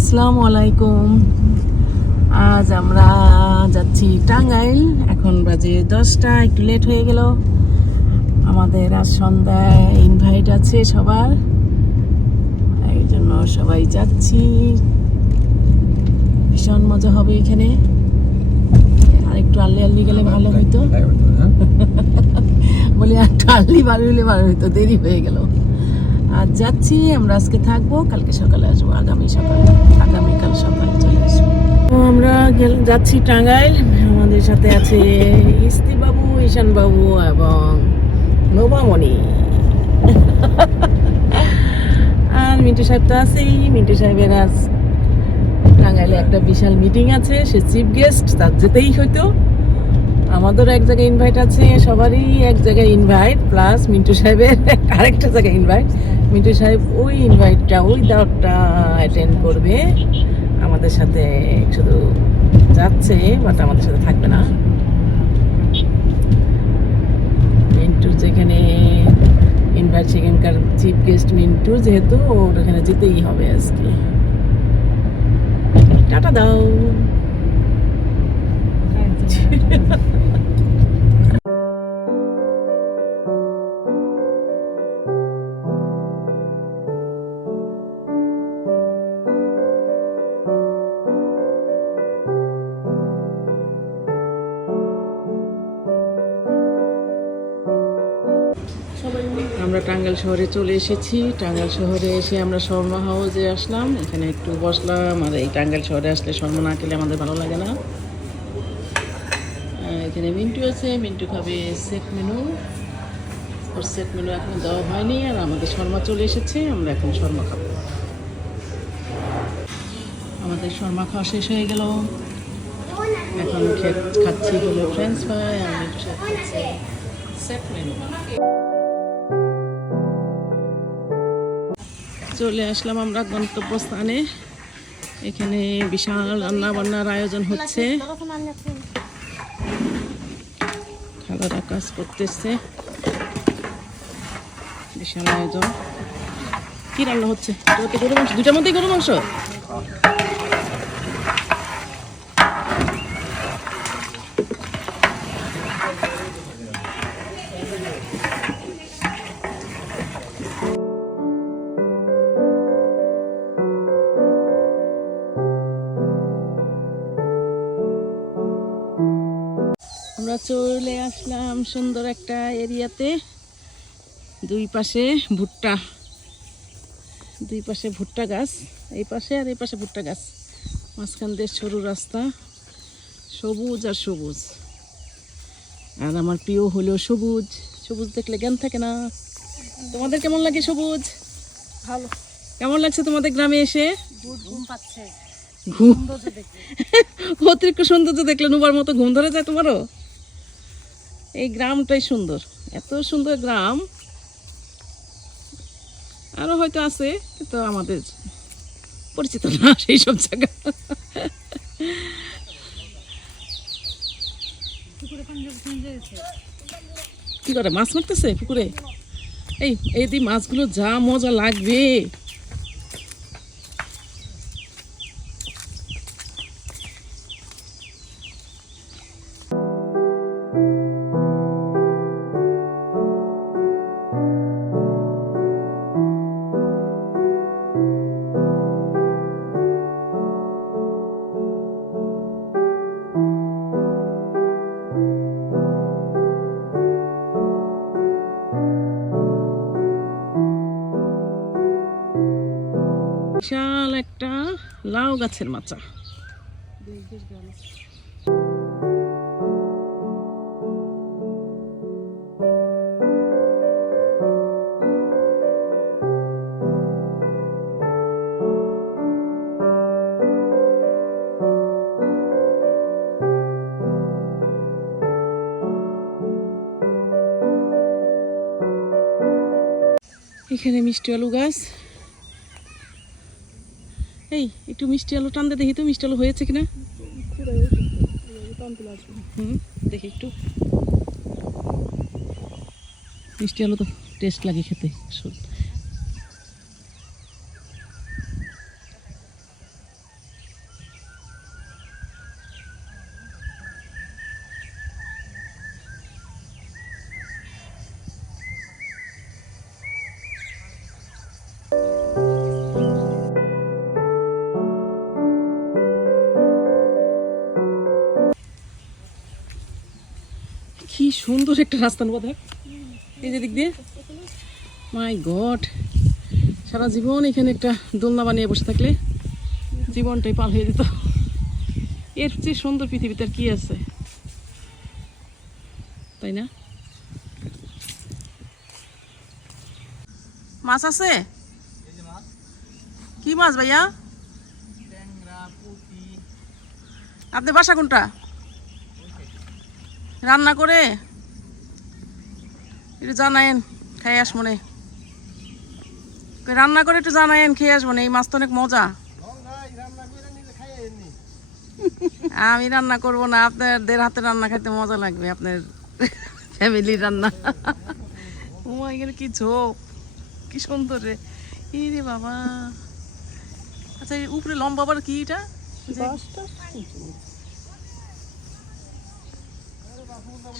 আসসালামু আলাইকুম। আজ আমরা যাচ্ছি টাঙ্গাইল। এখন বাজে 10টা, একটু লেট হয়ে গেল। আমাদের আজ সন্ধ্যায় ইনভাইট আছে সবার, এই জন্য সবাই যাচ্ছি। ভীষণ মজা হবে এখানে। আর একটু আর্লি গেলে ভালো হইতো। বলি একটু আর্লি বার হইলে ভালো হইতো, দেরি হয়ে গেল। আজ যাচ্ছি আমরা, আজকে থাকবো, কালকে সকালে আসবো। আগামীকাল সকালে চলে আসবো। আমরা যাচ্ছি টাঙ্গাইল। আমাদের সাথে আছে ইস্তি বাবু, ঈশান বাবু এবং নোভামণি। আর মিন্টু সাহেব তো আছেই। মিন্টু সাহেবের আজ টাঙ্গাইলে একটা বিশাল মিটিং আছে, সে চিফ গেস্ট, তার যেতেই হইতো। আমাদেরও এক জায়গায় ইনভাইট আছে, সবারই এক জায়গায় ইনভাইট, প্লাস মিন্টু সাহেবের আরেকটা জায়গায় ইনভাইট। মিন্টু সাহেব ওই ইনভাইটটা, ওই দাওয়াতটা অ্যাটেন্ড করবে। আমাদের সাথে শুধু যাচ্ছে, বাট আমাদের সাথে থাকবে না। মিন্টু যেখানে ইনভাইট, সেখানকার চিফ গেস্ট মিন্টু, যেহেতু ওর ওখানে যেতেই হবে আজকে। টাটা দাও। আমরা টাঙ্গাইল শহরে চলে এসেছি। টাঙ্গাইল শহরে এসে আমরা শর্মা হাউসে আসলাম, এখানে একটু বসলাম। আর এই টাঙ্গাইল শহরে আসলে শর্মা না খেলে আমাদের ভালো লাগে না। এখানে মিন্টু আছে, মিন্টু খাবে সেট মেনু। ওর সেট মেনু এখন দেওয়া হয়নি, আর আমাদের শর্মা চলে এসেছে, আমরা এখন শর্মা খাবো। আমাদের শর্মা খাওয়া শেষ হয়ে গেল। এখন খাচ্ছি হলো ফ্রেঞ্চ ফ্রাই, আর মিন্টু খাচ্ছে সেট মেনু। চলে আসলাম আমরা গন্তব্যস্থানে। এখানে বিশাল রান্না বান্নার আয়োজন হচ্ছে, খালারা কাজ করতেছে। বিশাল আয়োজন। কি রান্না হচ্ছে? গরু মাংস, দুটার মধ্যেই গরু মাংস। আমরা চলে আসলাম সুন্দর একটা এরিয়াতে। দুই পাশে ভুট্টা গাছ, এই পাশে আর এই পাশে ভুট্টা গাছ, মাঝখান দিয়ে সরু রাস্তা, সবুজ আর সবুজ। আর আমার প্রিয় হলো সবুজ। সবুজ দেখলে জ্ঞান থাকে না। তোমাদের কেমন লাগে সবুজ? ভালো। কেমন লাগছে তোমাদের গ্রামে এসে? ঘুম পাচ্ছে। অতিরিক্ত সৌন্দর্য দেখলে নুবার মতো ঘুম ধরে যায় তোমারও? এই গ্রামটাই সুন্দর, এত সুন্দর গ্রাম। আরো হয়তো আছে, কিন্তু আমাদের পরিচিত না সেই সব জায়গা। কি করে মাছ মারতেছে পুকুরে? এই দিয়ে মাছগুলো যা মজা লাগবে। বিশাল একটা লাউ গাছের মাচা। এখানে মিষ্টি আলু গাছ। একটু মিষ্টি আলু টান দে, দেখি তো মিষ্টি আলু হয়েছে কিনা। দেখি একটু। মিষ্টি আলু তো টেস্ট লাগে খেতে। কি সুন্দর একটা রাস্তা নেবো দেখ, এই যে দিক দিয়ে। মাই গড, সারা জীবন এখানে একটা দোলনা বানিয়ে বসে থাকলে জীবনটাই পার হয়ে যেত। এর চেয়ে সুন্দর পৃথিবীতে আর কি আছে, তাই না? মাছ আছে? কি মাছ ভাইয়া? আপনার বাসা কোনটা? রান্না করে একটু জানায়েন, খাই আস মনে। রান্না করে একটু জানায়েন, খেয়ে আসবো না। এই মাছ তো অনেক মজা। আমি রান্না করবো না, আপনাদের হাতে রান্না খাইতে মজা লাগবে, আপনার ফ্যামিলির রান্না। ও এখানে কি ঝোপ, কি সুন্দর রে। এই রে বাবা, আচ্ছা এই উপরে লম্বা আবার কি এটা?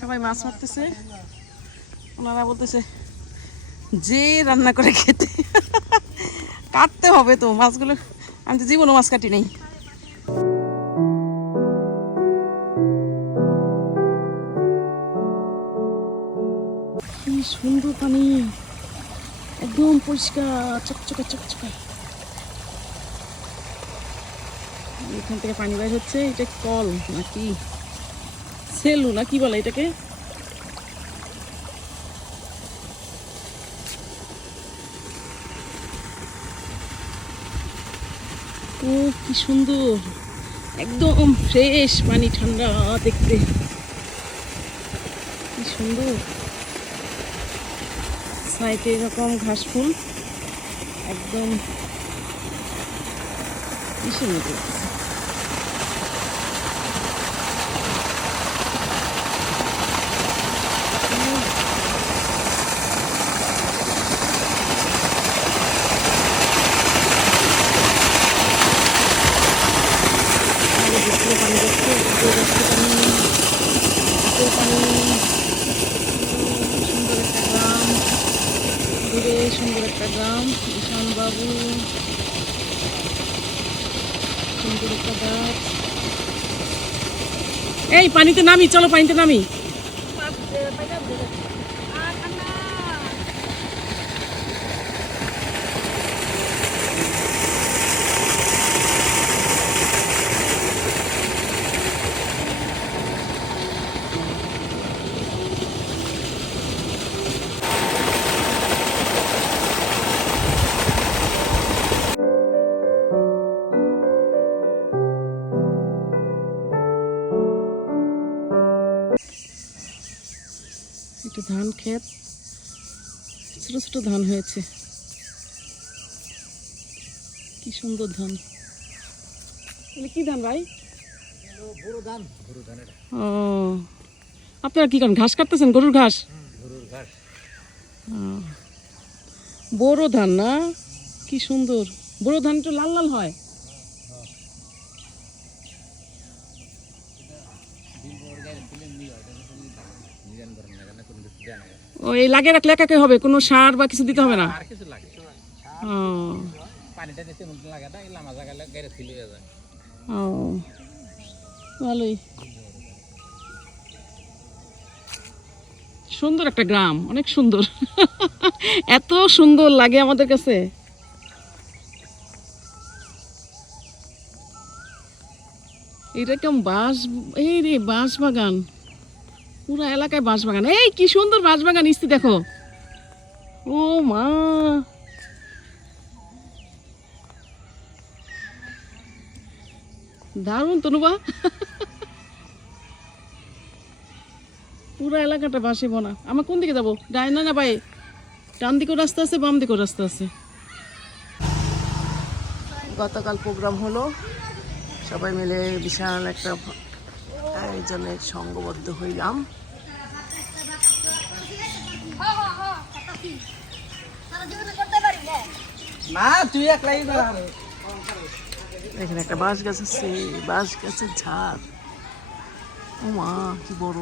সবাই মাছ মারতেছে, ওনারা বলতেছে যে রান্না করে খেতে। কাটতে হবে তো মাছগুলো, আমি তো জীবনও মাছ কাটি নেই। কি সুন্দর পানি, একদম পরিষ্কার, চকচকা চকচকা। এখান থেকে পানি বের হচ্ছে। এটা কল নাকি সেলু না কি বলে এটাকে? ও কি সুন্দর, একদম ফ্রেশ পানি, ঠান্ডা দেখতে, কি সুন্দর। সাইডে এরকম ঘাস ফুল, একদম ইসের মতো। সুন্দর একটা গ্রাম, ঈশান বাবু, সুন্দর একটা গাছ। এই পানিতে নামি, চলো পানিতে নামি। একটা ধান ক্ষেত, ছোট ছোট ধান হয়েছে, কি সুন্দর ধান। কি ধান ভাই? ও, আপনারা কি করেন? ঘাস কাটতেছেন? গরুর ঘাস? বোরো ধান না, কি সুন্দর। বোরো ধান একটু লাল লাল হয়। ও, এই লাগিয়ে রাখলে একাকে হবে, কোনো সার বা কিছু দিতে হবে না? ও, ভালোই। সুন্দর একটা গ্রাম, অনেক সুন্দর। এত সুন্দর লাগে আমাদের কাছে। এটা কেমন বাঁশ, এই রে বাঁশ বাগান, পুরো এলাকায় বাঁশ বাগান। এই কি সুন্দর বাঁশ বাগান, ইস্তি দেখো। ও মা, দারুণ তনুবা। পুরো এলাকাটা বাঁশে বোনা। আমার কোন দিকে যাবো? ডাইনা না বাই? ডান দিকেও রাস্তা আছে, বাম দিকেও রাস্তা আছে। গতকাল প্রোগ্রাম হলো, সবাই মিলে বিশাল একটা আয়োজনে সংঘবদ্ধ হইলাম। এখানে একটা বাঁশ গাছ আছে, বাঁশ গাছের ঝাড়। ও মা, কি বড়।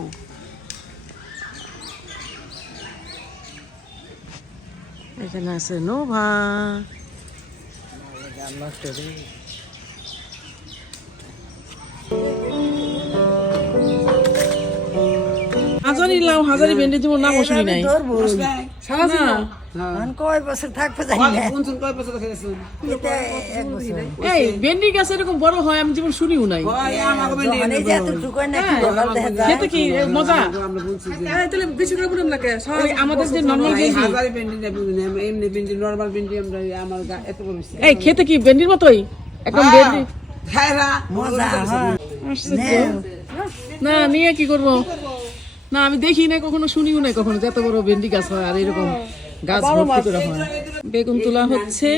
এখানে আছে নোভা। হাজারি লাউ হাজারি ভেন্ডি জীবন নাম শুনি নাই না। কয় বছর থাকবে জানি না এতে এক বছর এই ভেন্ডি গাছ এরকম বড় হয় আমি জীবন শুনিও নাই। মানে যে এত টুকুই না কি বলার দেখা যায় খেতে কি মজা? তাহলে বেশি করে বললাম না কে ওই আমাদের যে নরমাল ভেন্ডি, হাজারি ভেন্ডি না বুঝি আমরা এমনি ভেন্ডি নরমাল ভেন্ডি আমরা আমার এত বড় হইছে এই খেতে কি ভেন্ডির মতোই একদম ভেন্ডি? খায়রা মজা হ্যাঁ আশ্চর্য। না নিয়ে কি করব? না আমি দেখি না কখনো, শুনিও না কখনো যে এত বড় ভেন্ডি গাছ হয় আর এরকম গাছ ভর্তি করে হয়। বেগুন তোলা হচ্ছে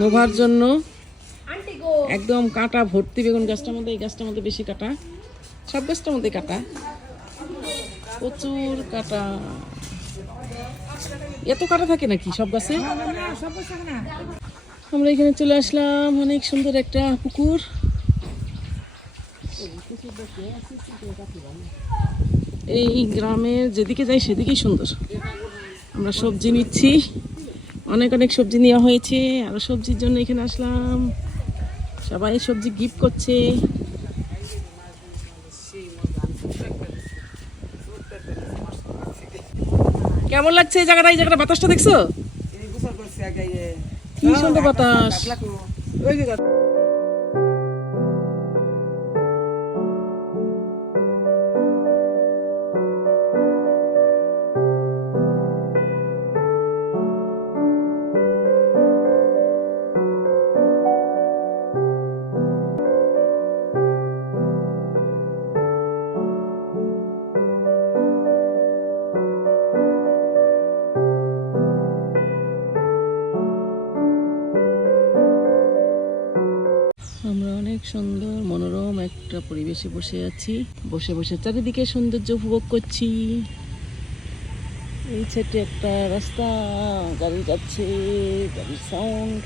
নোভার জন্য, একদম কাঁটা ভর্তি বেগুন গাছটার মধ্যে। এই গাছটার মধ্যে বেশি কাঁটা, সব গাছটার মধ্যে কাঁটা, প্রচুর কাঁটা। এত কাঁটা থাকে নাকি সব গাছে? আমরা এখানে চলে আসলাম, অনেক সুন্দর একটা পুকুর। এই গ্রামের যেদিকে যাই সেদিকেই সুন্দর। আমরা সবজি নিচ্ছি, অনেক অনেক সবজি নেওয়া হয়েছে, আরো সবজির জন্য এখানে আসলাম। সবাই সবজি গিফট করছে। কেমন লাগছে এই জায়গাটা? এই জায়গাটা বাতাসটা দেখছো? এই গোসল করছে আগে কি সুন্দর বাতাস। ওই যে আমরা অনেক সুন্দর মনোরম একটা পরিবেশে বসে আছি, বসে বসে চারিদিকে সৌন্দর্য উপভোগ করছি। এই ছোট্ট একটা রাস্তা, গাড়ি যাচ্ছে, গাড়ির সাউন্ড।